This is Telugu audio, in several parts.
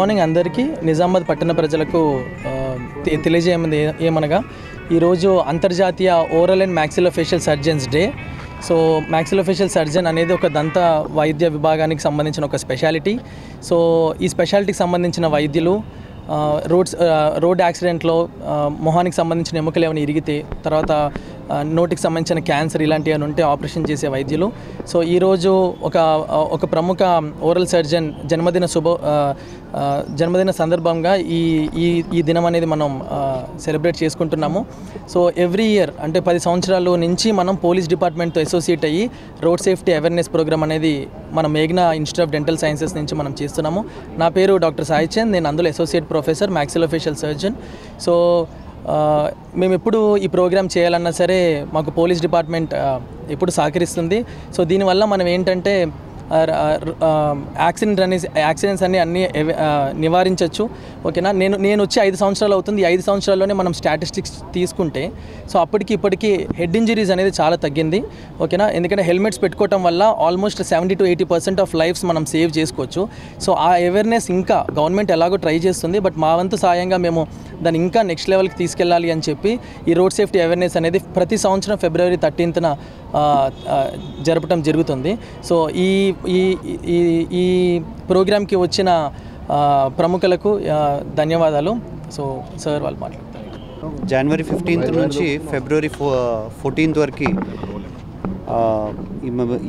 మార్నింగ్ అందరికీ. నిజామాబాద్ పట్టణ ప్రజలకు తెలియజేయమంది ఏమనగా ఈరోజు అంతర్జాతీయ oral and maxillofacial surgeons day. So maxillofacial surgeon అనేది ఒక దంత వైద్య విభాగానికి సంబంధించిన ఒక స్పెషాలిటీ. సో ఈ స్పెషాలిటీకి సంబంధించిన వైద్యులు రోడ్ యాక్సిడెంట్లో మొహానికి సంబంధించిన ఎముకలు ఏమైనా ఇరిగితే, తర్వాత నోటికి సంబంధించిన క్యాన్సర్ ఇలాంటివి అని ఉంటే ఆపరేషన్ చేసే వైద్యులు. సో ఈరోజు ఒక ప్రముఖ ఓరల్ సర్జన్ జన్మదిన సందర్భంగా ఈ దినం అనేది మనం సెలబ్రేట్ చేసుకుంటున్నాము. సో ఎవ్రీ ఇయర్ అంటే 10 సంవత్సరాల నుంచి మనం పోలీస్ డిపార్ట్మెంట్తో అసోసియేట్ అయ్యి రోడ్ సేఫ్టీ అవేర్నెస్ ప్రోగ్రామ్ అనేది మనం మేఘ్నా ఇన్స్టిట్యూట్ ఆఫ్ డెంటల్ సైన్సెస్ నుంచి మనం చేస్తున్నాము. నా పేరు డాక్టర్ సాయి చంద్. నేను అందులో associate professor maxillofacial surgeon. So మేము ఎప్పుడు ఈ ప్రోగ్రామ్ చేయాలన్నా సరే మాకు పోలీస్ డిపార్ట్మెంట్ ఎప్పుడు సహకరిస్తుంది. సో దీనివల్ల మనం ఏంటంటే యాక్సిడెంట్స్ అన్నీ నివారించవచ్చు. ఓకేనా. నేను వచ్చి 5 సంవత్సరాలు అవుతుంది. ఈ 5 సంవత్సరాల్లోనే మనం స్టాటిస్టిక్స్ తీసుకుంటే సో అప్పటికి ఇప్పటికీ హెడ్ ఇంజరీస్ అనేది చాలా తగ్గింది. ఓకేనా. ఎందుకంటే హెల్మెట్స్ పెట్టుకోవటం వల్ల ఆల్మోస్ట్ 70 to 80% ఆఫ్ లైఫ్స్ మనం సేవ్ చేసుకోవచ్చు. సో ఆ అవేర్నెస్ ఇంకా గవర్నమెంట్ ఎలాగో ట్రై చేస్తుంది. బట్ మా వంతు సాయంగా మేము దాన్ని ఇంకా నెక్స్ట్ లెవెల్కి తీసుకెళ్ళాలి అని చెప్పి ఈ రోడ్ సేఫ్టీ అవేర్నెస్ అనేది ప్రతి సంవత్సరం February 13th జరపడం జరుగుతుంది. సో ఈ ప్రోగ్రామ్కి వచ్చిన ప్రముఖులకు ధన్యవాదాలు. సో సార్ వాళ్ళు మాట్లాడతారు. January 15th నుంచి February 14th వరకు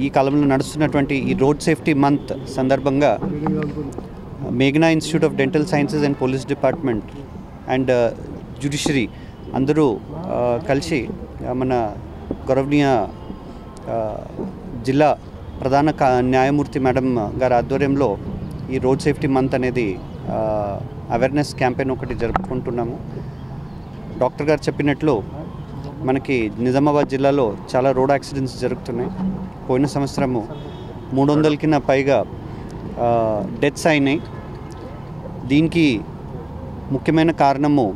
ఈ కాలంలో నడుస్తున్నటువంటి ఈ రోడ్ సేఫ్టీ మంత్ సందర్భంగా మేఘ్నా institute of dental sciences and police department and judiciary అందరూ కలిసి మన గౌరవనీయ జిల్లా ప్రధాన న్యాయమూర్తి మేడం గారి ఆధ్వర్యంలో ఈ రోడ్ సేఫ్టీ మంత్ అనేది అవేర్నెస్ క్యాంపెయిన్ ఒకటి జరుపుకుంటున్నాము. డాక్టర్ గారు చెప్పినట్లు మనకి నిజామాబాద్ జిల్లాలో చాలా రోడ్ యాక్సిడెంట్స్ జరుగుతున్నాయి. పోయిన సంవత్సరము 300కి పైగా డెత్స్ అయినాయి. దీనికి ముఖ్యమైన కారణము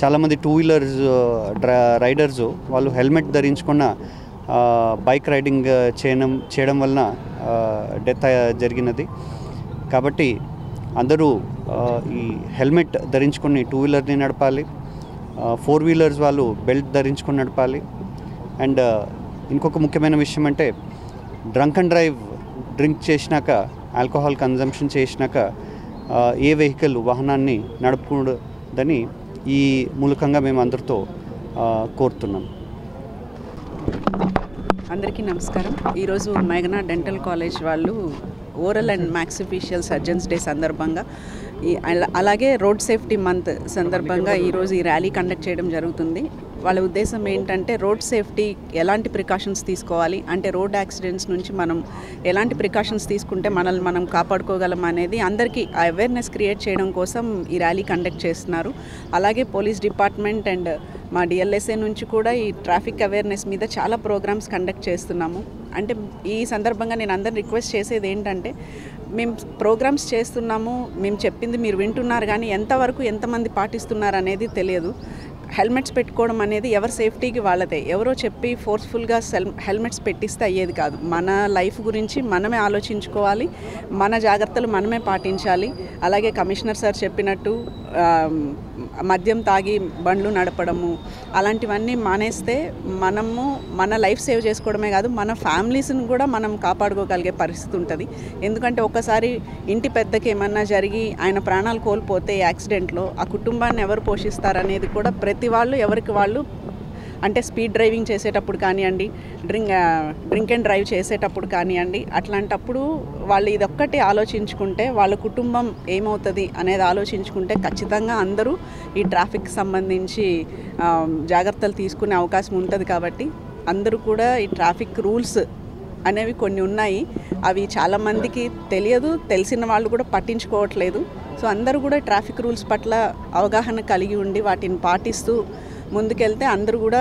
చాలామంది 2-వీలర్స్ రైడర్స్ వాళ్ళు హెల్మెట్ ధరించుకున్న బైక్ రైడింగ్ చేయడం వలన డెత్ జరిగినది. కాబట్టి అందరూ ఈ హెల్మెట్ ధరించుకొని 2-వీలర్ని నడపాలి. 4-వీలర్స్ వాళ్ళు బెల్ట్ ధరించుకొని నడపాలి. అండ్ ఇంకొక ముఖ్యమైన విషయం అంటే డ్రింక్ చేసినాక, ఆల్కహాల్ కన్జంప్షన్ చేసినాక ఏ వాహనాన్ని నడపకూడదని ఈ మూలకంగా మేము అందరితో కోరుతున్నాం. అందరికీ నమస్కారం. ఈరోజు మేఘ్నా డెంటల్ కాలేజ్ వాళ్ళు oral and maxillofacial surgeons day సందర్భంగా అలాగే రోడ్ సేఫ్టీ మంత్ సందర్భంగా ఈరోజు ఈ ర్యాలీ కండక్ట్ చేయడం జరుగుతుంది. వాళ్ళ ఉద్దేశం ఏంటంటే రోడ్ సేఫ్టీ ఎలాంటి ప్రికాషన్స్ తీసుకోవాలి, అంటే రోడ్ యాక్సిడెంట్స్ నుంచి మనం ఎలాంటి ప్రికాషన్స్ తీసుకుంటే మనల్ని మనం కాపాడుకోగలం అనేది అందరికీ అవేర్నెస్ క్రియేట్ చేయడం కోసం ఈ ర్యాలీ కండక్ట్ చేస్తున్నారు. అలాగే పోలీస్ డిపార్ట్మెంట్ అండ్ మా డిఎల్ఎస్ఏ నుంచి కూడా ఈ ట్రాఫిక్ అవేర్నెస్ మీద చాలా ప్రోగ్రామ్స్ కండక్ట్ చేస్తున్నాము. అంటే ఈ సందర్భంగా నేను అందరిని రిక్వెస్ట్ చేసేది ఏంటంటే, మేము ప్రోగ్రామ్స్ చేస్తున్నాము, మేము చెప్పింది మీరు వింటున్నారు, కానీ ఎంతమంది పాటిస్తున్నారు అనేది తెలియదు. హెల్మెట్స్ పెట్టుకోవడం అనేది ఎవరి సేఫ్టీకి వాళ్ళదే. ఎవరో చెప్పి ఫోర్స్ఫుల్గా హెల్మెట్స్ పెట్టిస్తే అయ్యేది కాదు. మన లైఫ్ గురించి మనమే ఆలోచించుకోవాలి, మన జాగ్రత్తలు మనమే పాటించాలి. అలాగే కమిషనర్ సార్ చెప్పినట్టు మద్యం తాగి బండ్లు నడపడము అలాంటివన్నీ మానేస్తే మనము మన లైఫ్ సేవ్ చేసుకోవడమే కాదు, మన ఫ్యామిలీస్ని కూడా మనం కాపాడుకోగలిగే పరిస్థితి ఉంటుంది. ఎందుకంటే ఒకసారి ఇంటి పెద్దకి ఏమన్నా జరిగి ఆయన ప్రాణాలు కోల్పోతే యాక్సిడెంట్లో ఆ కుటుంబాన్ని ఎవరు పోషిస్తారనేది కూడా ప్రతి వాళ్ళు ఎవరికి వాళ్ళు, అంటే స్పీడ్ డ్రైవింగ్ చేసేటప్పుడు కానివ్వండి, డ్రింక్ అండ్ డ్రైవ్ చేసేటప్పుడు కానివ్వండి, అట్లాంటప్పుడు వాళ్ళు ఇదొక్కటి ఆలోచించుకుంటే వాళ్ళ కుటుంబం ఏమవుతుంది అనేది ఆలోచించుకుంటే ఖచ్చితంగా అందరూ ఈ ట్రాఫిక్ సంబంధించి జాగ్రత్తలు తీసుకునే అవకాశం ఉంటుంది. కాబట్టి అందరూ కూడా ఈ ట్రాఫిక్ రూల్స్ అనేవి కొన్ని ఉన్నాయి, అవి చాలామందికి తెలియదు, తెలిసిన వాళ్ళు కూడా పట్టించుకోవట్లేదు. సో అందరూ కూడా ట్రాఫిక్ రూల్స్ పట్ల అవగాహన కలిగి ఉండి వాటిని పాటిస్తూ ముందుకెళ్తే అందరూ కూడా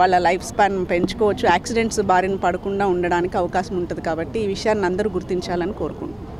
వాళ్ళ లైఫ్ స్పాన్ పెంచుకోవచ్చు, యాక్సిడెంట్స్ బారిన పడకుండా ఉండడానికి అవకాశం ఉంటుంది. కాబట్టి ఈ విషయాన్ని అందరూ గుర్తించాలని కోరుకుంటున్నాను.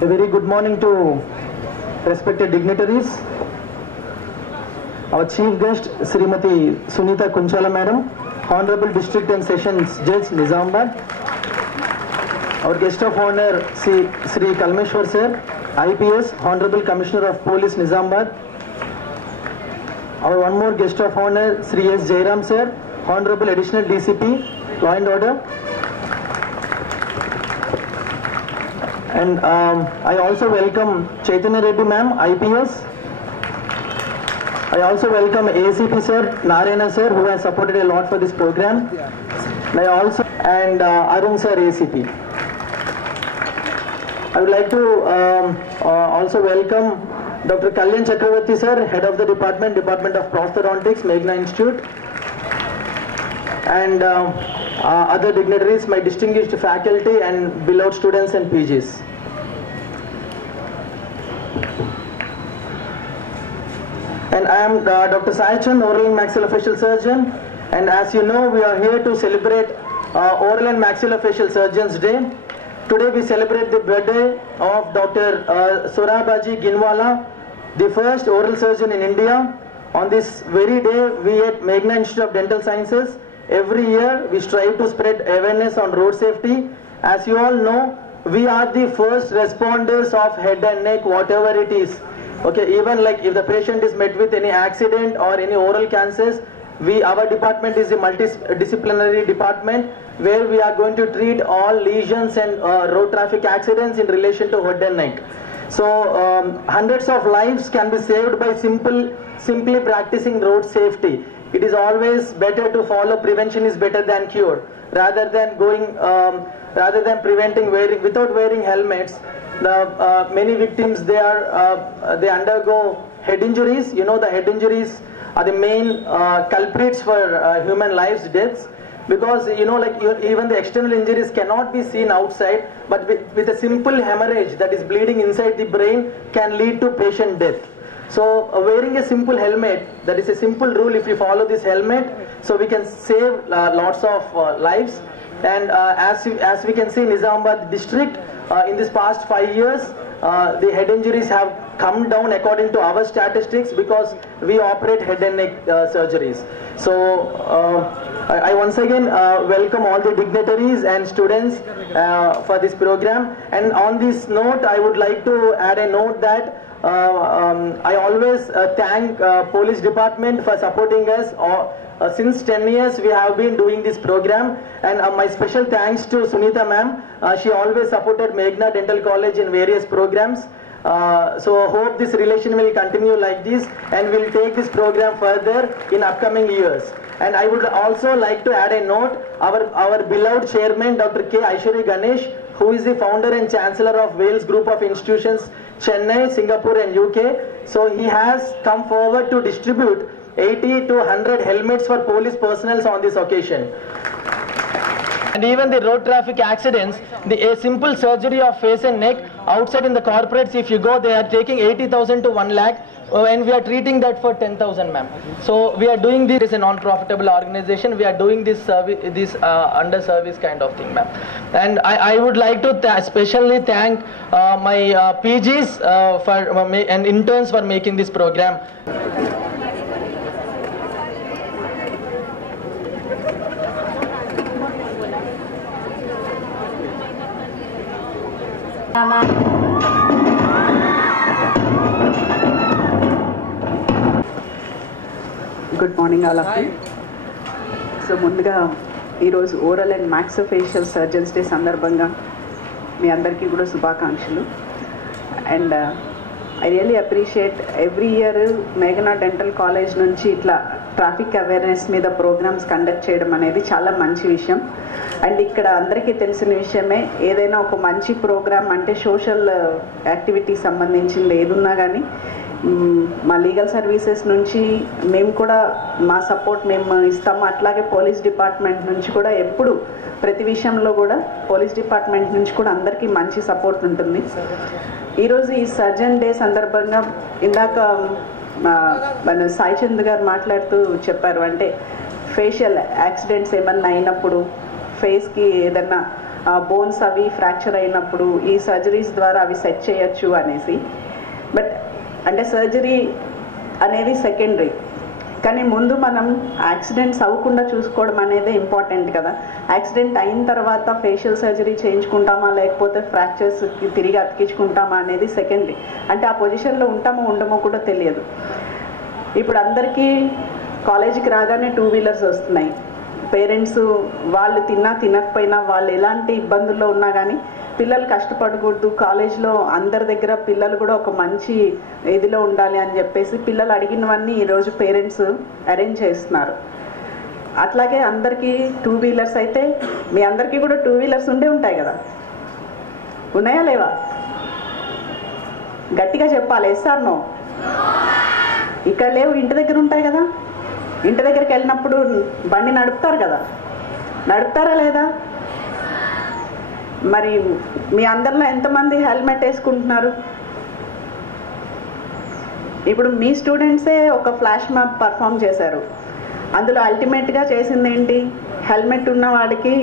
A very good morning to respected dignitaries. Our chief guest, Srimati Sunita Kunchala Madam, Honorable District and Sessions Judge, Nizamabad. Our guest of honor, Sri Kalmeshwar Sir, IPS, Honorable Commissioner of Police, Nizamabad. Our one more guest of honor, Sri S. Jairam Sir, Honorable Additional DCP, Law and Order. And I also welcome Chaitanya Reddy Ma'am, IPS. I also welcome ACP Sir, Narayana Sir, who has supported a lot for this program. And Arun Sir, ACP. I would like to also welcome Dr. Kalyan Chakravarti Sir, Head of the Department of Prosthodontics, Meghna Institute. And other dignitaries, my distinguished faculty and beloved students and PGs. And I am Dr. Sai Chand, Oral and Maxillofacial Surgeon. And as you know, we are here to celebrate Oral and Maxillofacial Surgeons Day. Today we celebrate the birthday of Dr. Sorabaji Ginwala, the first oral surgeon in India. On this very day, we at Meghna Institute of Dental Sciences, every year we strive to spread awareness on road safety. As you all know, we are the first responders of head and neck, whatever it is. Okay, even like if the patient is met with any accident or any oral cancers, our department is a multidisciplinary department where we are going to treat all lesions and road traffic accidents in relation to head and neck. So hundreds of lives can be saved by simply practicing road safety. It is always better to follow prevention is better than cure, rather than preventing without wearing helmets. Many victims they undergo head injuries. You know, the head injuries are the main culprits for human lives deaths, because you know, like even the external injuries cannot be seen outside, but with a simple hemorrhage that is bleeding inside the brain can lead to patient death. So wearing a simple helmet, that is a simple rule. If you follow this helmet, so we can save lots of lives. And as we can see in Nizamabad district, in this past 5 years, the head injuries have come down according to our statistics, because we operate head and neck surgeries. So I once again welcome all the dignitaries and students for this program. And on this note, I would like to add a note that I always thank police department for supporting us. Since 10 years we have been doing this program, and my special thanks to Sunita ma'am. She always supported Meghna Dental College in various programs. So hope this relation will continue like this, and we'll take this program further in upcoming years. And I would also like to add a note, our beloved chairman Dr. K. Aishwarya Ganesh, who is the founder and chancellor of Wales Group of Institutions, Chennai, Singapore and UK. So he has come forward to distribute 80 to 100 helmets for police personnel on this occasion. And even the road traffic accidents, a simple surgery of face and neck outside in the corporates, if you go, they are taking 80,000 to 1 lakh, and we are treating that for 10,000, ma'am. So we are doing this as a non-profitable organization. We are doing this under service kind of thing, ma'am. And I would like to especially thank my PGs and interns for making this program. Good morning all of you. So ముందుగా ఈరోజు oral and maxillofacial surgeons day సందర్భంగా మీ అందరికీ కూడా శుభాకాంక్షలు. And I really appreciate every year మేఘనా డెంటల్ కాలేజ్ నుంచి ఇట్లా ట్రాఫిక్ అవేర్నెస్ మీద ప్రోగ్రామ్స్ కండక్ట్ చేయడం అనేది చాలా మంచి విషయం. అండ్ ఇక్కడ అందరికీ తెలిసిన విషయమే, ఏదైనా ఒక మంచి ప్రోగ్రామ్ అంటే సోషల్ యాక్టివిటీకి సంబంధించింది ఏదున్నా కానీ మా లీగల్ సర్వీసెస్ నుంచి మేము కూడా మా సపోర్ట్ మేము ఇస్తాము. అట్లాగే పోలీస్ డిపార్ట్మెంట్ నుంచి కూడా ఎప్పుడు ప్రతి విషయంలో కూడా పోలీస్ డిపార్ట్మెంట్ నుంచి కూడా అందరికీ మంచి సపోర్ట్ ఉంటుంది. ఈరోజు ఈ సర్జన్ డే సందర్భంగా ఇందాక మన సాయి చంద్ గారు మాట్లాడుతూ చెప్పారు, అంటే ఫేషియల్ యాక్సిడెంట్స్ ఏమన్నా అయినప్పుడు, ఫేస్కి ఏదన్నా బోన్స్ అవి ఫ్రాక్చర్ అయినప్పుడు ఈ సర్జరీస్ ద్వారా అవి సెట్ చేయొచ్చు అనేసి. బట్ అంటే సర్జరీ అనేది సెకండరీ, కానీ ముందు మనం యాక్సిడెంట్స్ అవ్వకుండా చూసుకోవడం అనేది ఇంపార్టెంట్ కదా. యాక్సిడెంట్ అయిన తర్వాత ఫేషియల్ సర్జరీ చేయించుకుంటామా లేకపోతే ఫ్రాక్చర్స్కి తిరిగి అతికించుకుంటామా అనేది సెకండరీ. అంటే ఆ పొజిషన్లో ఉంటామో ఉండమో కూడా తెలియదు. ఇప్పుడు అందరికీ కాలేజీకి రాగానే 2 వీలర్స్ వస్తున్నాయి. పేరెంట్స్ వాళ్ళు తిన్నా తినకపోయినా వాళ్ళు ఎలాంటి ఇబ్బందుల్లో ఉన్నా కానీ పిల్లలు కష్టపడకూడదు, కాలేజ్లో అందరి దగ్గర పిల్లలు కూడా ఒక మంచి ఇదిలో ఉండాలి అని చెప్పేసి పిల్లలు అడిగినవన్నీ ఈరోజు పేరెంట్స్ అరేంజ్ చేస్తున్నారు. అట్లాగే అందరికీ 2 వీలర్స్ అయితే మీ అందరికీ కూడా 2 వీలర్స్ ఉండే ఉంటాయి కదా, ఉన్నాయా లేవా? గట్టిగా చెప్పాలి. Yes or no? ఇక్కడ లేవు, ఇంటి దగ్గర ఉంటాయి కదా. ఇంటి దగ్గరికి వెళ్ళినప్పుడు బండి నడుపుతారు కదా, నడుపుతారా లేదా? మరి మీ అందరిలో ఎంతమంది హెల్మెట్ వేసుకుంటున్నారు? ఇప్పుడు మీ స్టూడెంట్సే ఒక ఫ్లాష్ మాబ్ పర్ఫామ్ చేశారు. అందులో అల్టిమేట్గా చేసింది ఏంటి? హెల్మెట్ ఉన్న వాడికి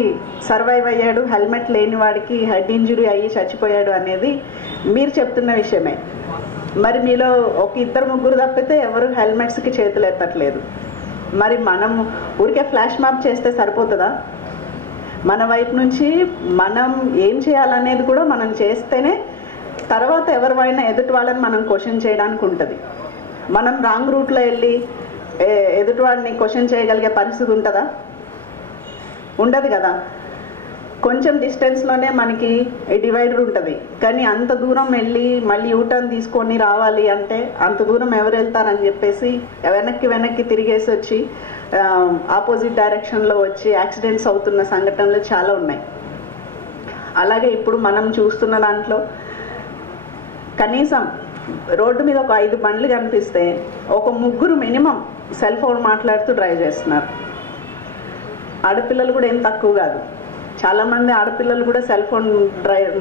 సర్వైవ్ అయ్యాడు, హెల్మెట్ లేని వాడికి హెడ్ ఇంజురీ అయ్యి చచ్చిపోయాడు అనేది మీరు చెప్తున్న విషయమే. మరి మీలో ఒక 2-3 తప్పితే ఎవరు హెల్మెట్స్కి చేతులు ఎత్తట్లేదు. మరి మనం ఊరికే ఫ్లాష్ మాబ్ చేస్తే సరిపోతుందా? మన వైపు నుంచి మనం ఏం చేయాలనేది కూడా మనం చేస్తేనే తర్వాత ఎవరివైనా ఎదుటి వాళ్ళని మనం క్వశ్చన్ చేయడానికి ఉంటుంది. మనం రాంగ్ రూట్లో వెళ్ళి ఎదుటి వాడిని క్వశ్చన్ చేయగలిగే పరిస్థితి ఉంటుందా? ఉండదు కదా. కొంచెం డిస్టెన్స్లోనే మనకి డివైడర్ ఉంటుంది, కానీ అంత దూరం వెళ్ళి మళ్ళీ యూటర్న్ తీసుకొని రావాలి అంటే అంత దూరం ఎవరు వెళ్తారని చెప్పేసి వెనక్కి తిరిగేసి వచ్చి ఆపోజిట్ డైరెక్షన్లో వచ్చి యాక్సిడెంట్స్ అవుతున్న సంఘటనలు చాలా ఉన్నాయి. అలాగే ఇప్పుడు మనం చూస్తున్న దాంట్లో కనీసం రోడ్డు మీద ఒక 5 బండ్లు కనిపిస్తే ఒక 3 మినిమం సెల్ ఫోన్ మాట్లాడుతూ డ్రైవ్ చేస్తున్నారు. ఆడపిల్లలు కూడా ఏం తక్కువ కాదు, చాలామంది ఆడపిల్లలు కూడా సెల్ ఫోన్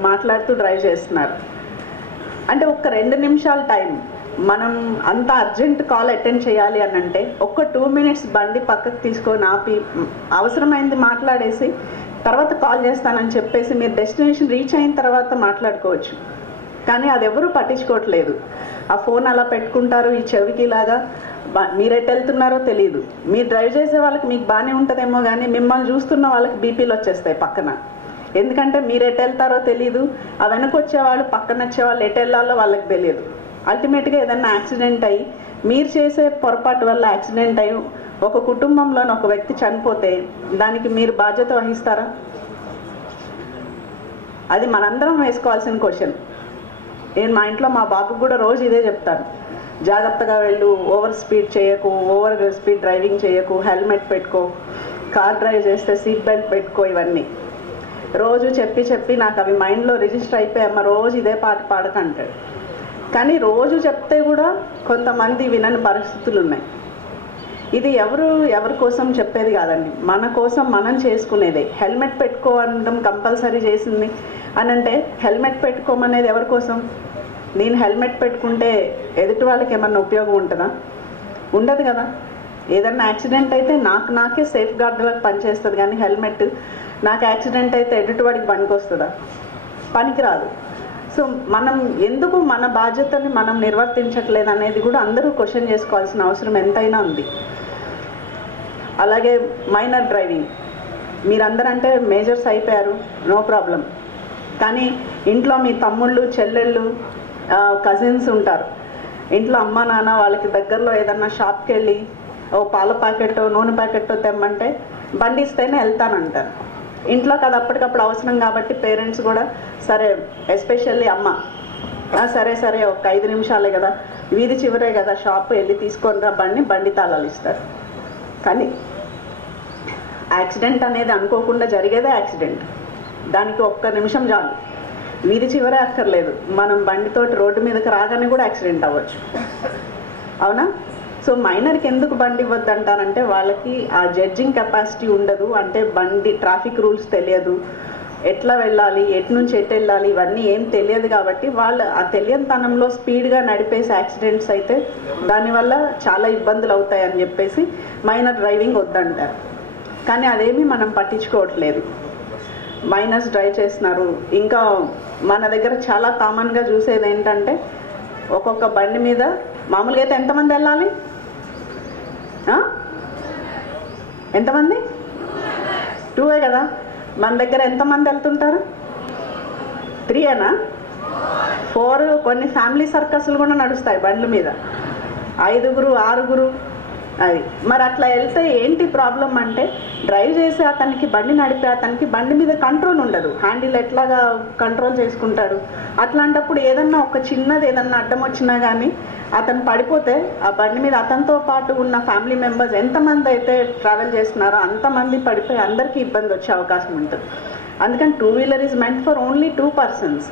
మాట్లాడుతూ డ్రైవ్ చేస్తున్నారు. అంటే ఒక్క 2 నిమిషాల టైం మనం అంత అర్జెంట్ కాల్ అటెండ్ చేయాలి అని అంటే ఒక్క 2 మినిట్స్ బండి పక్కకు తీసుకొని ఆపి అవసరమైంది మాట్లాడేసి తర్వాత కాల్ చేస్తానని చెప్పేసి మీరు డెస్టినేషన్ రీచ్ అయిన తర్వాత మాట్లాడుకోవచ్చు. కానీ అది ఎవరూ పట్టించుకోవట్లేదు. ఆ ఫోన్ అలా పెట్టుకుంటారు ఈ చెవికి లాగా. మీరు ఎటు వెళ్తున్నారో తెలియదు. మీరు డ్రైవ్ చేసే వాళ్ళకి మీకు బాగానే ఉంటుందేమో, కానీ మిమ్మల్ని చూస్తున్న వాళ్ళకి బీపీలు వచ్చేస్తాయి పక్కన. ఎందుకంటే మీరు ఎటు వెళ్తారో తెలియదు, ఆ వెనక వచ్చేవాళ్ళు పక్కన వచ్చేవాళ్ళు ఎటు వెళ్ళాలో వాళ్ళకి తెలియదు. అల్టిమేట్గా ఏదైనా యాక్సిడెంట్ అయ్యి మీరు చేసే పొరపాటు వల్ల యాక్సిడెంట్ అయ్యి ఒక కుటుంబంలోని ఒక వ్యక్తి చనిపోతే దానికి మీరు బాధ్యత వహిస్తారా? అది మనందరం వేసుకోవాల్సిన క్వశ్చన్. నేను మా ఇంట్లో మా బాబుకు కూడా రోజు ఇదే చెప్తాను, జాగ్రత్తగా వెళ్ళు, ఓవర్ స్పీడ్ చేయకు, ఓవర్ స్పీడ్ డ్రైవింగ్ చేయకు, హెల్మెట్ పెట్టుకో, కార్ డ్రైవ్ చేస్తే సీట్ బెల్ట్ పెట్టుకో. ఇవన్నీ రోజు చెప్పి నాకు అవి మైండ్లో రిజిస్టర్ అయిపోయామ్మ, రోజు ఇదే పాట పాడకంటాడు. కానీ రోజు చెప్తే కూడా కొంతమంది వినని పరిస్థితులు ఉన్నాయి. ఇది ఎవరి కోసం చెప్పేది కాదండి, మన కోసం మనం చేసుకునేదే. హెల్మెట్ పెట్టుకోవడం కంపల్సరీ చేసింది అని అంటే హెల్మెట్ పెట్టుకోమనేది ఎవరి కోసం? నేను హెల్మెట్ పెట్టుకుంటే ఎదుటి వాళ్ళకి ఏమన్నా ఉపయోగం ఉంటుందా? ఉండదు కదా. ఏదన్నా యాక్సిడెంట్ అయితే నాకే సేఫ్ గార్డ్లకు పనిచేస్తుంది, కానీ హెల్మెట్ నాకు యాక్సిడెంట్ అయితే ఎదుటివాడికి పనికొస్తుందా? పనికిరాదు. సో మనం ఎందుకు మన బాధ్యతని మనం నిర్వర్తించట్లేదు అనేది కూడా అందరూ క్వశ్చన్ చేసుకోవాల్సిన అవసరం ఎంతైనా ఉంది. అలాగే మైనర్ డ్రైవింగ్, మీరందరూ అంటే మేజర్స్ అయిపోయారు, నో ప్రాబ్లం. కానీ ఇంట్లో మీ తమ్ముళ్ళు, చెల్లెళ్ళు, కజిన్స్ ఉంటారు. ఇంట్లో అమ్మ నాన్న వాళ్ళకి దగ్గరలో ఏదన్నా షాప్కి వెళ్ళి ఓ పాల ప్యాకెట్టో నూనె ప్యాకెట్టో తెమ్మంటే బండి ఇస్తేనే వెళ్తానంటారు. ఇంట్లో కదా అప్పటికప్పుడు అవసరం కాబట్టి పేరెంట్స్ కూడా సరే, ఎస్పెషల్లీ అమ్మ, సరే ఒక 5 నిమిషాలే కదా, వీధి చివరే కదా షాప్, వెళ్ళి తీసుకొని రా బండి తాళాలు ఇస్తారు. కానీ యాక్సిడెంట్ అనేది అనుకోకుండా జరిగేదే యాక్సిడెంట్. దానికి 1 నిమిషం చాలు, వీధి చివరే అక్కర్లేదు, మనం బండితోటి రోడ్డు మీదకి రాగానే కూడా యాక్సిడెంట్ అవ్వచ్చు. అవునా? సో మైనర్కి ఎందుకు బండి ఇవ్వద్దు అంటారంటే వాళ్ళకి ఆ జడ్జింగ్ కెపాసిటీ ఉండదు. అంటే బండి ట్రాఫిక్ రూల్స్ తెలియదు, ఎట్లా వెళ్ళాలి, ఎటు నుంచి ఎటు వెళ్ళాలి, ఇవన్నీ ఏం తెలియదు. కాబట్టి వాళ్ళు ఆ తెలియనితనంలో స్పీడ్గా నడిపేసి యాక్సిడెంట్స్ అయితే దానివల్ల చాలా ఇబ్బందులు అవుతాయని చెప్పేసి మైనర్ డ్రైవింగ్ వద్దంటారు. కానీ అదేమీ మనం పట్టించుకోవట్లేదు. మైనస్ డ్రైవ్ చేస్తున్నారు. ఇంకా మన దగ్గర చాలా కామన్గా చూసేది ఏంటంటే ఒక్కొక్క బండి మీద మామూలుగా అయితే ఎంతమంది వెళ్ళాలి? ఎంతమంది? 2 కదా. మన దగ్గర ఎంతమంది వెళ్తుంటారు? 3 4. కొన్ని ఫ్యామిలీ సర్కస్లు కూడా నడుస్తాయి బండ్ల మీద, 5, 6. అది మరి అట్లా వెళ్తే ఏంటి ప్రాబ్లం అంటే డ్రైవ్ చేసే అతనికి, బండి నడిపే అతనికి బండి మీద కంట్రోల్ ఉండదు. హ్యాండిల్ ఎట్లాగా కంట్రోల్ చేసుకుంటాడు? అట్లాంటప్పుడు ఏదన్నా ఒక చిన్నది ఏదన్నా అడ్డం వచ్చినా కానీ అతను పడిపోతే ఆ బండి మీద అతనితో పాటు ఉన్న ఫ్యామిలీ మెంబర్స్ ఎంతమంది అయితే ట్రావెల్ చేస్తున్నారో అంతమంది పడిపోయి అందరికీ ఇబ్బంది వచ్చే అవకాశం ఉంటుంది. అందుకని 2 wheeler is meant for only 2 persons.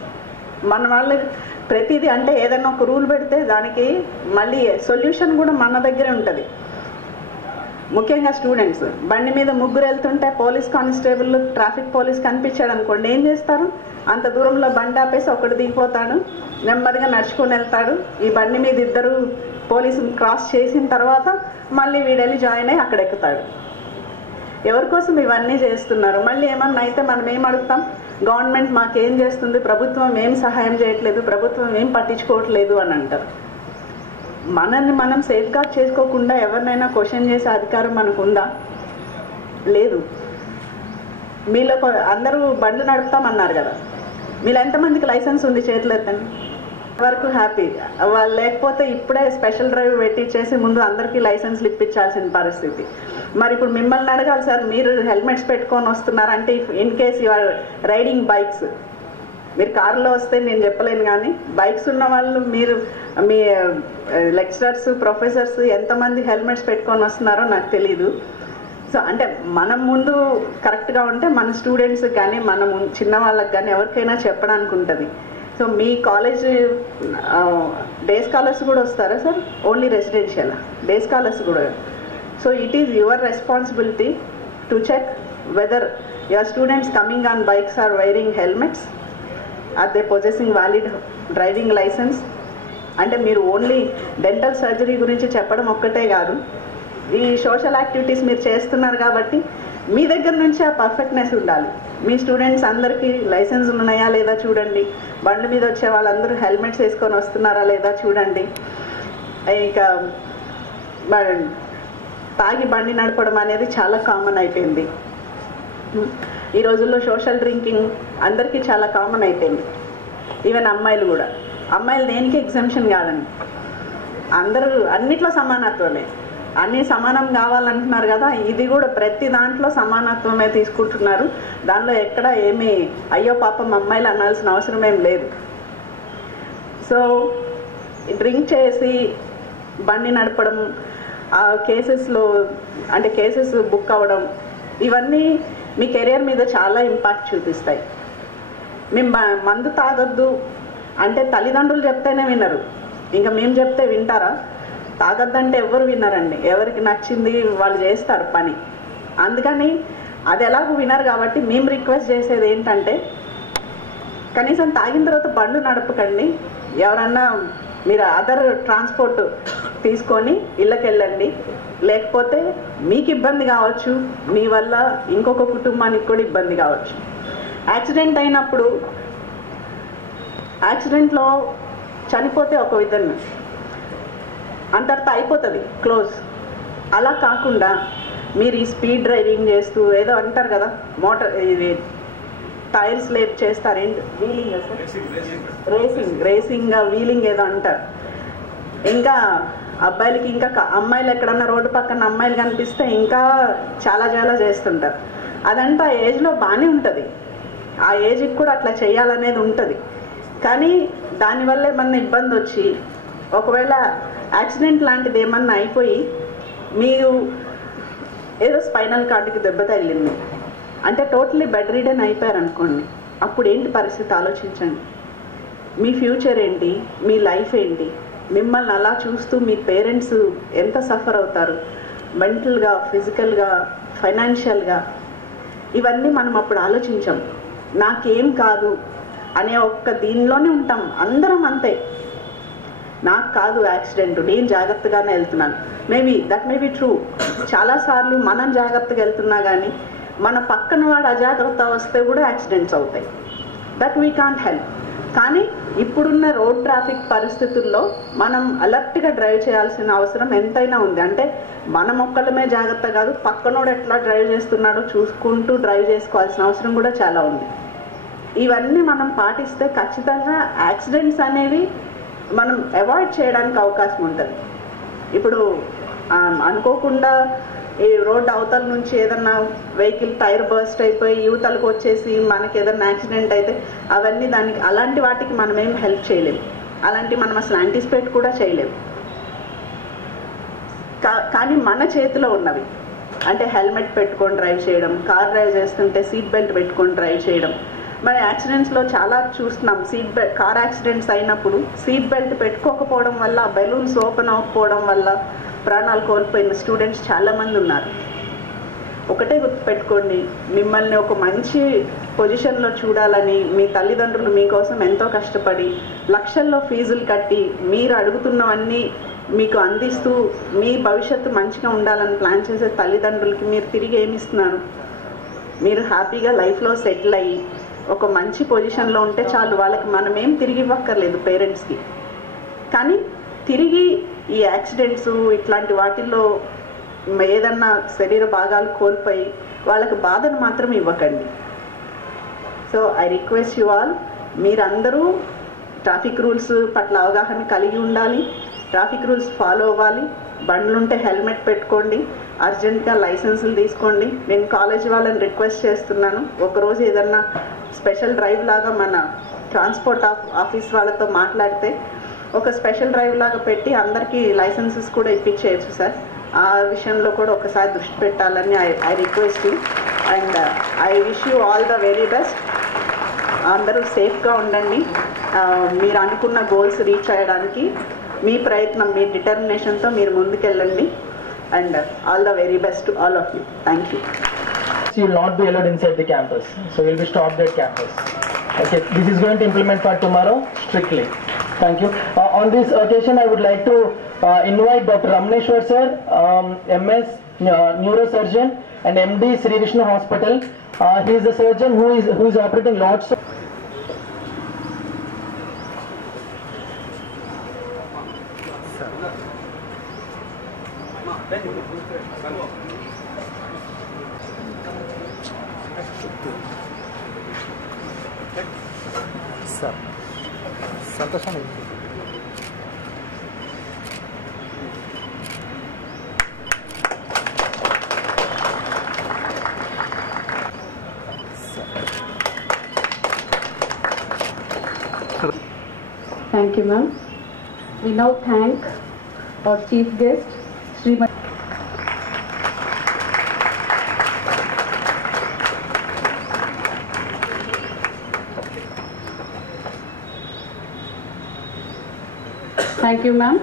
మన వాళ్ళు ప్రతిదీ అంటే ఏదైనా ఒక రూల్ పెడితే దానికి మళ్ళీ సొల్యూషన్ కూడా మన దగ్గరే ఉంటుంది. ముఖ్యంగా స్టూడెంట్స్ బండి మీద 3 వెళ్తుంటే పోలీస్ కానిస్టేబుల్, ట్రాఫిక్ పోలీస్ కనిపించాడు అనుకోండి, ఏం చేస్తారు? అంత దూరంలో బండి ఆపేసి ఒకటి దిగిపోతాడు, నెమ్మదిగా నడుచుకొని వెళ్తాడు. ఈ బండి మీద 2 పోలీసుని క్రాస్ చేసిన తర్వాత మళ్ళీ వీడెళ్ళి జాయిన్ అయ్యి అక్కడ ఎక్కుతాడు. ఎవరి కోసం ఇవన్నీ చేస్తున్నారు? మళ్ళీ ఏమన్నా అయితే మనం ఏం అడుగుతాం? గవర్నమెంట్ మాకేం చేస్తుంది, ప్రభుత్వం ఏం సహాయం చేయట్లేదు, ప్రభుత్వం ఏం పట్టించుకోవట్లేదు అని అంటారు. మనల్ని మనం సేఫ్ గార్డ్ చేసుకోకుండా ఎవరినైనా క్వశ్చన్ చేసే అధికారం మనకు ఉందా? లేదు. మీలో అందరూ బండ్లు నడుపుతామన్నారు కదా, మీలో ఎంతమందికి లైసెన్స్ ఉంది? చేతులు ఎత్తండి. వరకు హ్యాపీ. వాళ్ళు లేకపోతే ఇప్పుడే స్పెషల్ డ్రైవ్ పెట్టించేసి ముందు అందరికీ లైసెన్స్లు ఇప్పించాల్సిన పరిస్థితి. మరి ఇప్పుడు మిమ్మల్ని అడగాలి, సార్ మీరు హెల్మెట్స్ పెట్టుకొని వస్తున్నారంటే in case you are riding bikes, మీరు కారులో వస్తే నేను చెప్పలేను, కానీ బైక్స్ ఉన్న వాళ్ళు మీరు మీ లెక్చరర్స్, ప్రొఫెసర్స్ ఎంతమంది హెల్మెట్స్ పెట్టుకొని వస్తున్నారో నాకు తెలీదు. సో అంటే మనం ముందు కరెక్ట్గా ఉంటే మన స్టూడెంట్స్ కానీ మన చిన్న వాళ్ళకి కానీ ఎవరికైనా చెప్పడానికి ఉంటుంది. సో మీ కాలేజ్ డే స్కాలర్స్ కూడా వస్తారా sir? Only residential? Day scholars కూడా. So it is your responsibility to check whether your students coming on bikes or wearing helmets, or they possessing valid driving licence. అంటే మీరు ఓన్లీ డెంటల్ సర్జరీ గురించి చెప్పడం ఒక్కటే కాదు, ఈ సోషల్ యాక్టివిటీస్ మీరు చేస్తున్నారు కాబట్టి మీ దగ్గర నుంచి ఆ పర్ఫెక్ట్నెస్ ఉండాలి. మీ స్టూడెంట్స్ అందరికీ లైసెన్స్ ఉన్నాయా లేదా చూడండి, బండి మీద వచ్చే వాళ్ళందరూ హెల్మెట్స్ వేసుకొని వస్తున్నారా లేదా చూడండి. ఇక తాగి బండి నడపడం అనేది చాలా కామన్ అయిపోయింది ఈ రోజుల్లో. సోషల్ డ్రింకింగ్ అందరికీ చాలా కామన్ అయిపోయింది. ఈవెన్ అమ్మాయిలు కూడా. అమ్మాయిలు దేనికి ఎగ్జంప్షన్ కాదండి, అందరూ అన్నిట్లో సమానత్వమే. అన్నీ సమానం కావాలంటున్నారు కదా, ఇది కూడా ప్రతి దాంట్లో సమానత్వమే తీసుకుంటున్నారు. దానిలో ఎక్కడ ఏమీ అయ్యో పాపం అమ్మాయిలు అనాల్సిన అవసరం ఏం లేదు. సో డ్రింక్ చేసి బండి నడపడం, ఆ కేసెస్లో అంటే కేసెస్ బుక్ అవ్వడం, ఇవన్నీ మీ కెరియర్ మీద చాలా ఇంపాక్ట్ చూపిస్తాయి. మేము మందు తాగొద్దు అంటే తల్లిదండ్రులు చెప్తేనే వినరు, ఇంకా మేము చెప్తే వింటారా? తాగొద్దంటే ఎవరు వినరండి, ఎవరికి నచ్చింది వాళ్ళు చేస్తారు పని. అందుకని అది ఎలాగో వినరు కాబట్టి మేము రిక్వెస్ట్ చేసేది ఏంటంటే కనీసం తాగిన తర్వాత బండ్లు నడపకండి. ఎవరన్నా మీరు అదర్ ట్రాన్స్పోర్ట్ తీసుకొని ఇళ్ళకి వెళ్ళండి, లేకపోతే మీకు ఇబ్బంది కావచ్చు, మీ వల్ల ఇంకొక కుటుంబానికి కూడా ఇబ్బంది కావచ్చు. యాక్సిడెంట్ అయినప్పుడు యాక్సిడెంట్లో చనిపోతే ఒక విధంగా అంతటితో అయిపోతుంది, క్లోజ్. అలా కాకుండా మీరు ఈ స్పీడ్ డ్రైవింగ్ చేస్తూ ఏదో అంటారు కదా, మోటార్ ఇది టైర్స్ లేప్ చేస్తారు, ఏంటి రేసింగ్ వీలింగ్ ఏదో అంటారు. ఇంకా అబ్బాయిలకి ఇంకా అమ్మాయిలు ఎక్కడన్నా రోడ్డు పక్కన అమ్మాయిలు కనిపిస్తే ఇంకా చాలా చాలా చేస్తుంటారు. అదంతా ఆ ఏజ్లో బాగానే ఉంటుంది, ఆ ఏజ్కి కూడా అట్లా చేయాలనేది ఉంటుంది. కానీ దానివల్ల ఏమన్నా ఇబ్బంది వచ్చి ఒకవేళ యాక్సిడెంట్ లాంటిది ఏమన్నా అయిపోయి మీరు ఏదో స్పైనల్ కార్డుకి దెబ్బ తగిలింది అంటే టోటలీ బెడ్ రిడన్ అయిపోయారు అనుకోండి, అప్పుడు ఏంటి పరిస్థితి ఆలోచించండి. మీ ఫ్యూచర్ ఏంటి, మీ లైఫ్ ఏంటి? మిమ్మల్ని అలా చూస్తూ మీ పేరెంట్స్ ఎంత సఫర్ అవుతారు, మెంటల్గా, ఫిజికల్గా, ఫైనాన్షియల్గా. ఇవన్నీ మనం అప్పుడు ఆలోచించాం. నాకేం కాదు అనే ఒక్క దీనిలోనే ఉంటాం అందరం. అంతే, నాకు కాదు యాక్సిడెంట్, నేను జాగ్రత్తగానే వెళ్తున్నాను. Maybe that may be true. చాలాసార్లు మనం జాగ్రత్తగా వెళ్తున్నా కానీ మన పక్కన వాడు అజాగ్రత్త వస్తే కూడా యాక్సిడెంట్స్ అవుతాయి. That we can't help. కానీ ఇప్పుడున్న రోడ్ ట్రాఫిక్ పరిస్థితుల్లో మనం అలర్ట్గా డ్రైవ్ చేయాల్సిన అవసరం ఎంతైనా ఉంది. అంటే మనం ఒక్కళ్ళమే జాగ్రత్త కాదు, పక్కనోడు ఎట్లా డ్రైవ్ చేస్తున్నాడో చూసుకుంటూ డ్రైవ్ చేసుకోవాల్సిన అవసరం కూడా చాలా ఉంది. ఇవన్నీ మనం పాటిస్తే ఖచ్చితంగా యాక్సిడెంట్స్ అనేవి మనం అవాయిడ్ చేయడానికి అవకాశం ఉంటుంది. ఇప్పుడు అనుకోకుండా ఈ రోడ్ అవతల నుంచి ఏదన్నా వెహికల్ టైర్ బర్స్ట్ అయిపోయి యువతలకు వచ్చేసి మనకి ఏదన్నా యాక్సిడెంట్ అయితే అవన్నీ దానికి అలాంటి వాటికి మనం ఏం హెల్ప్ చేయలేము. అలాంటి మనం అసలు యాంటిసిపేట్ కూడా చేయలేము. కానీ మన చేతిలో ఉన్నవి అంటే హెల్మెట్ పెట్టుకొని డ్రైవ్ చేయడం, కార్ డ్రైవ్ చేస్తుంటే సీట్ బెల్ట్ పెట్టుకొని డ్రైవ్ చేయడం. మరి యాక్సిడెంట్స్లో చాలా చూస్తున్నాం. కార్ యాక్సిడెంట్స్ అయినప్పుడు సీట్ బెల్ట్ పెట్టుకోకపోవడం వల్ల, బెలూన్స్ ఓపెన్ అవ్వకపోవడం వల్ల ప్రాణాలు కోల్పోయిన స్టూడెంట్స్ చాలామంది ఉన్నారు. ఒకటే గుర్తుపెట్టుకోండి, మిమ్మల్ని ఒక మంచి పొజిషన్లో చూడాలని మీ తల్లిదండ్రులు మీకోసం ఎంతో కష్టపడి లక్షల్లో ఫీజులు కట్టి మీరు అడుగుతున్నవన్నీ మీకు అందిస్తూ మీ భవిష్యత్తు మంచిగా ఉండాలని ప్లాన్ చేసే తల్లిదండ్రులకి మీరు తిరిగి ఏమి ఇస్తున్నారు? మీరు హ్యాపీగా లైఫ్లో సెటిల్ అయ్యి ఒక మంచి పొజిషన్లో ఉంటే చాలు. వాళ్ళకి మనం ఏం తిరిగి ఇవ్వక్కర్లేదు పేరెంట్స్కి. కానీ తిరిగి ఈ యాక్సిడెంట్స్ ఇట్లాంటి వాటిల్లో ఏదన్నా శరీర భాగాలు కోల్పోయి వాళ్ళకి బాధను మాత్రం ఇవ్వకండి. So I request you all, మీరందరూ ట్రాఫిక్ రూల్స్ పట్ల అవగాహన కలిగి ఉండాలి, ట్రాఫిక్ రూల్స్ ఫాలో అవ్వాలి. బండ్లుంటే హెల్మెట్ పెట్టుకోండి, అర్జెంట్గా లైసెన్సులు తీసుకోండి. నేను కాలేజ్ వాళ్ళని రిక్వెస్ట్ చేస్తున్నాను, ఒకరోజు ఏదన్నా స్పెషల్ డ్రైవ్ లాగా మన ట్రాన్స్పోర్ట్ ఆఫీస్ వాళ్ళతో మాట్లాడితే ఒక స్పెషల్ డ్రైవ్ లాగా పెట్టి అందరికీ లైసెన్సెస్ కూడా ఇప్పించేయచ్చు సార్. ఆ విషయంలో కూడా ఒకసారి దృష్టి పెట్టాలని I request you. And I wish you all the very best. అందరూ సేఫ్గా ఉండండి. మీరు అనుకున్న గోల్స్ రీచ్ అయ్యడానికి మీ ప్రయత్నం, మీ డిటర్మినేషన్తో మీరు ముందుకెళ్ళండి. And all the very best to all of you. Thank you. You will not be allowed inside the campus, so you will be stopped at campus. Okay, this is going to implement for tomorrow strictly. Thank you. On this occasion, I would like to invite Dr. Ramneshwar sir, MS neurosurgeon and MD Sri Vishnu Hospital. He is the surgeon who is operating lots of సంతోషం. Thank you, ma'am. We now thank our chief guest, Srimati. Thank you, ma'am.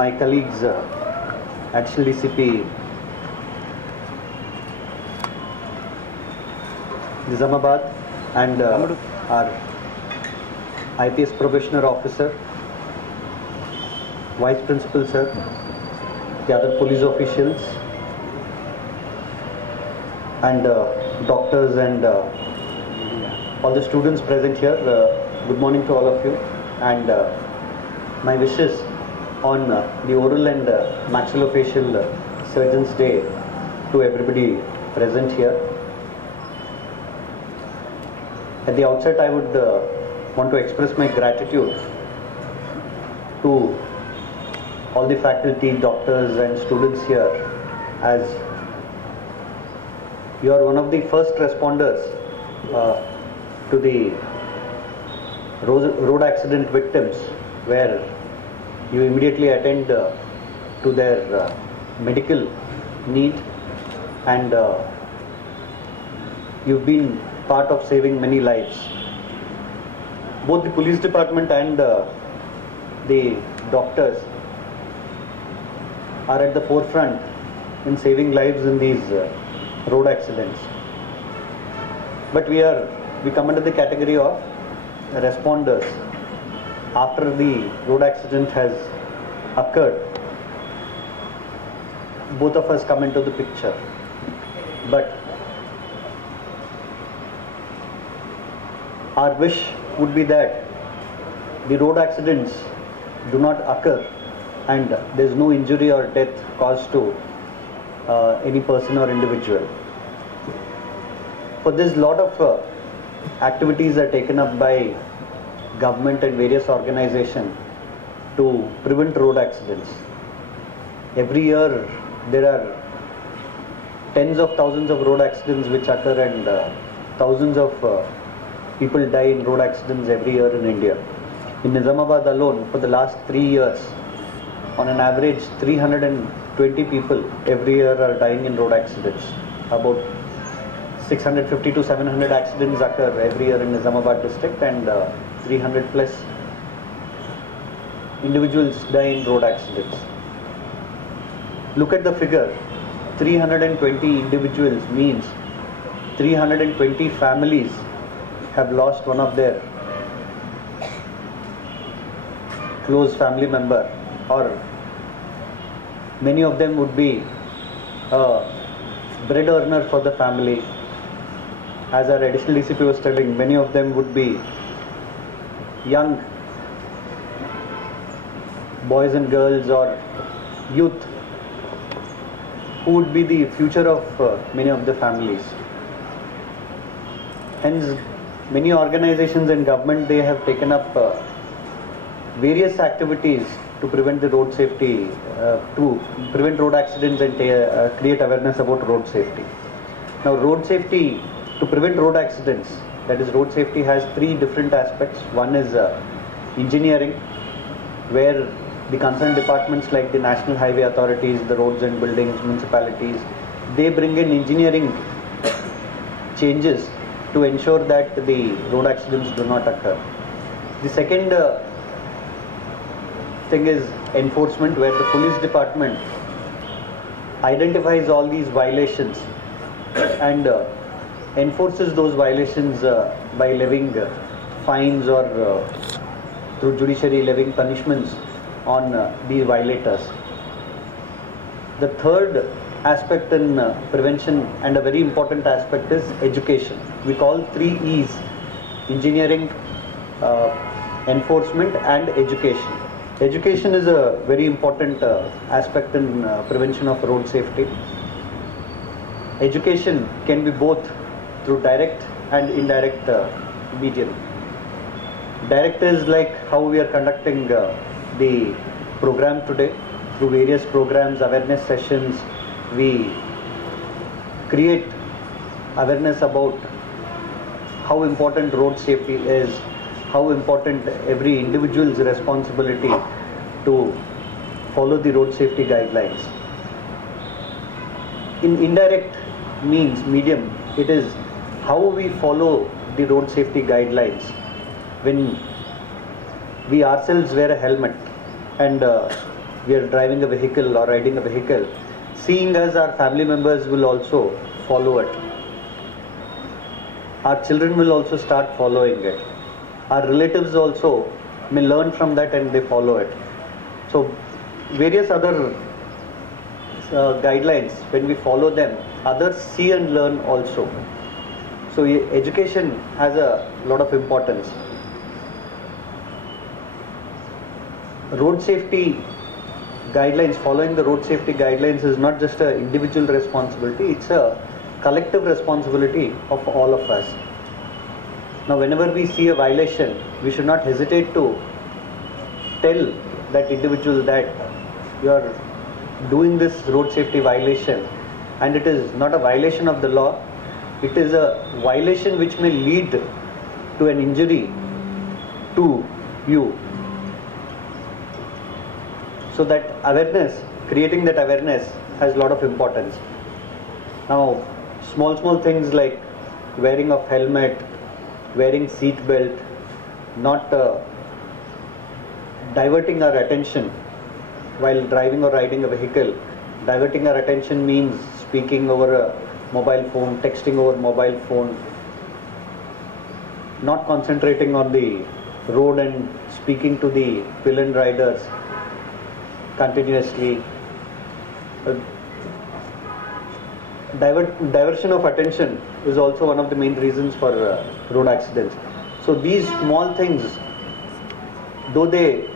My colleagues at DCP Nizamabad and our IPS probationer officer, vice principal sir, the other police officials and doctors and all the students present here. Good morning to all of you, and my wishes on the oral and maxillofacial surgeons day to everybody present here. At the outset, I would want to express my gratitude to all the faculty, doctors and students here, as you are one of the first responders to the road accident victims, where you immediately attend to their medical need and you've been part of saving many lives. Both the police department and the doctors are at the forefront in saving lives in these road accidents. But we come under the category of responders. After the road accident has occurred, both of us come into the picture. But our wish would be that the road accidents do not occur and there is no injury or death caused to any person or individual. For this, lot of activities are taken up by government and various organizations to prevent road accidents. Every year there are tens of thousands of road accidents which occur, and thousands of people die in road accidents every year in India. In Nizamabad alone, for the last 3 years, on an average 320 people every year are dying in road accidents. About 650 to 700 accidents occur every year in Nizamabad district, and 300 plus individuals die in road accidents. Look at the figure. 320 individuals means 320 families have lost one of their close family member, or many of them would be a bread earner for the family. As our additional DCP was telling, many of them would be young boys and girls or youth who would be the future of many of the families. Hence, many organizations and government, they have taken up various activities to prevent the road safety, to prevent road accidents and create awareness about road safety. Now, road safety, to prevent road accidents, that is, road safety has 3 different aspects. One is engineering, where the concerned departments like the National Highway Authorities, the roads and buildings, municipalities, they bring in engineering changes to ensure that the road accidents do not occur. The second thing is enforcement, where the police department identifies all these violations and enforces those violations by levying fines or through judiciary levying punishments on the violators. The third aspect in prevention, and a very important aspect, is education. We call 3 E's: engineering, enforcement and education. Education is a very important aspect in prevention of road safety. Education can be both through direct and indirect medium. Direct is like how we are conducting the program today. Through various programs, awareness sessions, we create awareness about how important road safety is, how important every individual's responsibility to follow the road safety guidelines. In indirect medium, it is how we follow the road safety guidelines. When we ourselves wear a helmet and we are driving a vehicle or riding a vehicle, seeing us, our family members will also follow it. Our children will also start following it. Our relatives also may learn from that and they follow it. So various other guidelines, when we follow them, others see and learn also. So education has a lot of importance. Road safety guidelines, following the road safety guidelines is not just an individual responsibility, it's a collective responsibility of all of us. Now, whenever we see a violation, we should not hesitate to tell that individual that you are doing this road safety violation, and it is not a violation of the law, it is a violation which may lead to an injury to you. So that awareness, creating that awareness has a lot of importance. Now, small things like wearing of helmet, wearing seat belt, not diverting our attention while driving or riding a vehicle. Diverting our attention means speaking over a mobile phone, texting over mobile phone, not concentrating on the road and speaking to the villain riders continuously. Diversion of attention is also one of the main reasons for road accidents. So these small things, though they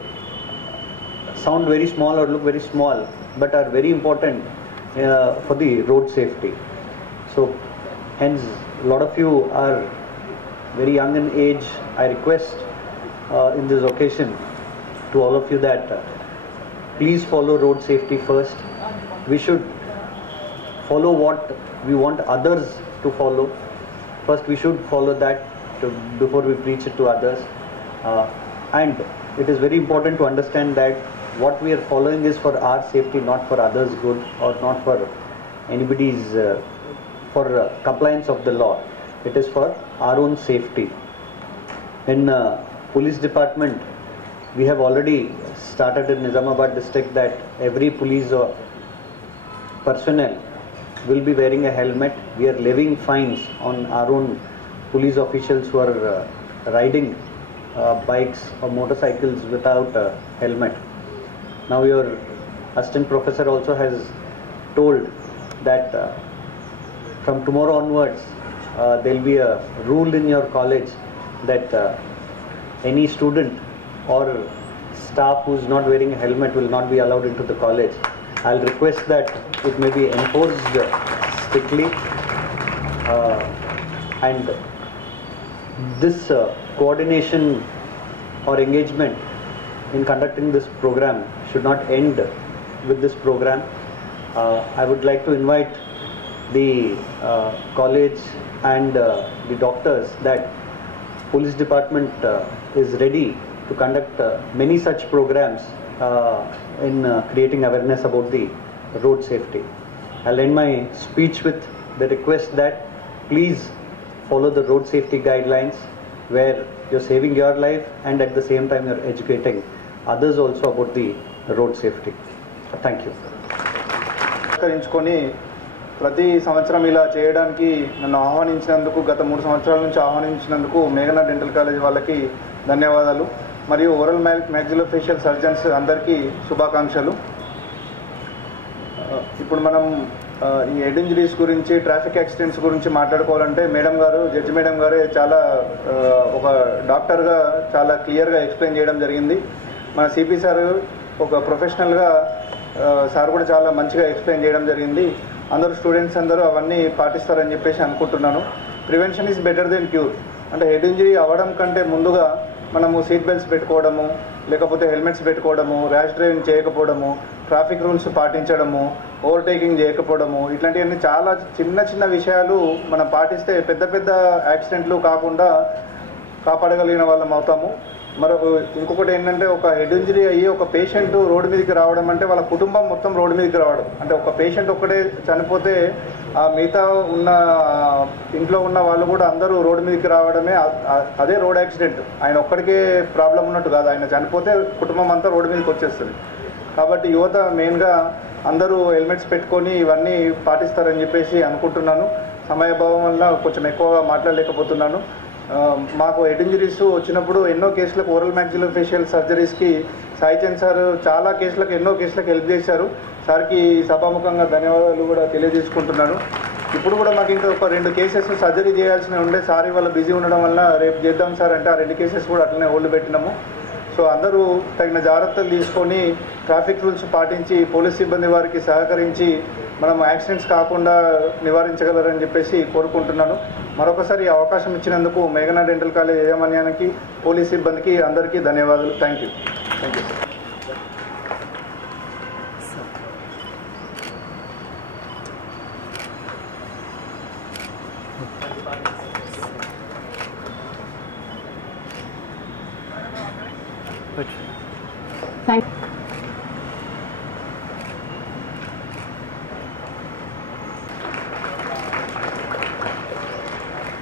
sound very small or look very small, but are very important for the road safety. So hence a lot of you are very young in age. I request in this occasion to all of you that please follow road safety first. We should follow what we want others to follow. First we should follow that before we preach it to others. And it is very important to understand that what we are following is for our safety, not for others' good or not for anybody's for compliance of the law. It is for our own safety. In police department, we have already started in Nizamabad district that every police personnel will be wearing a helmet. We are levying fines on our own police officials who are riding bikes or motorcycles without a helmet. Now your assistant professor also has told that from tomorrow onwards there will be a rule in your college that any student or staff who is not wearing a helmet will not be allowed into the college. I'll request that it may be enforced strictly, and this coordination or engagement in conducting this program should not end with this program. I would like to invite the college and the doctors that police department is ready to conduct many such programs in creating awareness about the road safety. I'll end my speech with the request that please follow the road safety guidelines where you're saving your life and at the same time you're educating others also about the road safety. Thank you. ప్రతి సంవత్సరం ఇలా చేయడానికి నన్ను ఆహ్వానించినందుకు గత 3 సంవత్సరాల నుంచి ఆహ్వానించినందుకు మేఘనా డెంటల్ కాలేజ్ వాళ్ళకి ధన్యవాదాలు మరియు ఓరల్ మ్యాక్సిలోఫేషియల్ సర్జన్స్ అందరికీ శుభాకాంక్షలు. ఇప్పుడు మనం ఈ హెడ్ ఇంజరీస్ గురించి ట్రాఫిక్ యాక్సిడెంట్స్ గురించి మాట్లాడుకోవాలంటే మేడం గారు జడ్జి మేడం గారే చాలా ఒక డాక్టర్గా చాలా క్లియర్గా ఎక్స్ప్లెయిన్ చేయడం జరిగింది. మన సిపి సార్ ఒక ప్రొఫెషనల్గా సార్ కూడా చాలా మంచిగా ఎక్స్ప్లెయిన్ చేయడం జరిగింది. అందరూ స్టూడెంట్స్ అందరూ అవన్నీ పాటిస్తారని చెప్పేసి అనుకుంటున్నాను. Prevention is better then cure. అంటే హెడ్ ఇంజరీ అవ్వడం కంటే ముందుగా మనము సీట్ బెల్ట్స్ పెట్టుకోవడము, లేకపోతే హెల్మెట్స్ పెట్టుకోవడము, ర్యాష్ డ్రైవింగ్ చేయకపోవడము, ట్రాఫిక్ రూల్స్ పాటించడము, ఓవర్టేకింగ్ చేయకపోవడము, ఇట్లాంటివన్నీ చాలా చిన్న విషయాలు మనం పాటిస్తే పెద్ద పెద్ద యాక్సిడెంట్లు కాకుండా కాపాడగలిగిన వాళ్ళం అవుతాము. ఇంకొకటి ఏంటంటే ఒక హెడ్ ఇంజరీ అయ్యి ఒక పేషెంట్ రోడ్డు మీదకి రావడం అంటే వాళ్ళ కుటుంబం మొత్తం రోడ్డు మీదకి రావడం అంటే ఒక పేషెంట్ ఒక్కడే చనిపోతే ఆ మిగతా ఉన్న ఇంట్లో ఉన్న వాళ్ళు కూడా అందరూ రోడ్డు మీదకి రావడమే అదే రోడ్ యాక్సిడెంట్. ఆయన ఒక్కడికే ప్రాబ్లం ఉన్నట్టు కాదు, ఆయన చనిపోతే కుటుంబం అంతా రోడ్డు మీదకి వచ్చేస్తుంది. కాబట్టి యువత మెయిన్గా అందరూ హెల్మెట్స్ పెట్టుకొని ఇవన్నీ పాటిస్తారని చెప్పేసి అనుకుంటున్నాను. సమయభావం వల్ల కొంచెం ఎక్కువగా మాట్లాడలేకపోతున్నాను. మాకు హెడ్ ఇంజరీస్ వచ్చినప్పుడు ఎన్నో కేసులకు ఓరల్ మ్యాక్సిలోఫేషియల్ సర్జరీస్కి సాయిచంద్ సార్ చాలా కేసులకు ఎన్నో కేసులకు హెల్ప్ చేశారు. సార్కి సభాముఖంగా ధన్యవాదాలు కూడా తెలియజేసుకుంటున్నాను. ఇప్పుడు కూడా మాకు ఇంకా ఒక 2 కేసెస్ సర్జరీ చేయాల్సి ఉండే, సార్ వాళ్ళ బిజీ ఉండడం వల్ల రేపు చేద్దాం సార్ అంటే ఆ 2 కేసెస్ కూడా అట్లనే హోల్డ్ పెట్టినాము. సో అందరూ తగిన జాగ్రత్తలు తీసుకొని ట్రాఫిక్ రూల్స్ పాటించి పోలీస్ సిబ్బంది వారికి సహకరించి మనం యాక్సిడెంట్స్ కాకుండా నివారించగలరని చెప్పేసి కోరుకుంటున్నాను. మరొకసారి అవకాశం ఇచ్చినందుకు మేఘనా డెంటల్ కాలేజ్ యాజమాన్యానికి, పోలీస్ సిబ్బందికి అందరికీ ధన్యవాదాలు. Thank you. Thank you.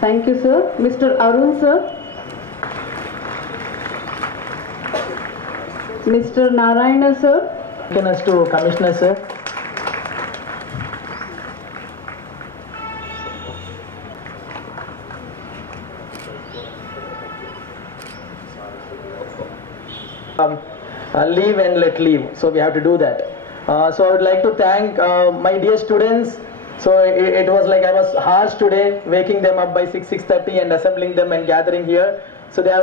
Thank you, sir. Mr. Arun, sir. Mr. Narayana, sir. Taken us to Commissioner, sir. Leave and let leave. So we have to do that. So I would like to thank my dear students. So it was like I was harsh today, waking them up by 6:30 and assembling them and gathering here. So they have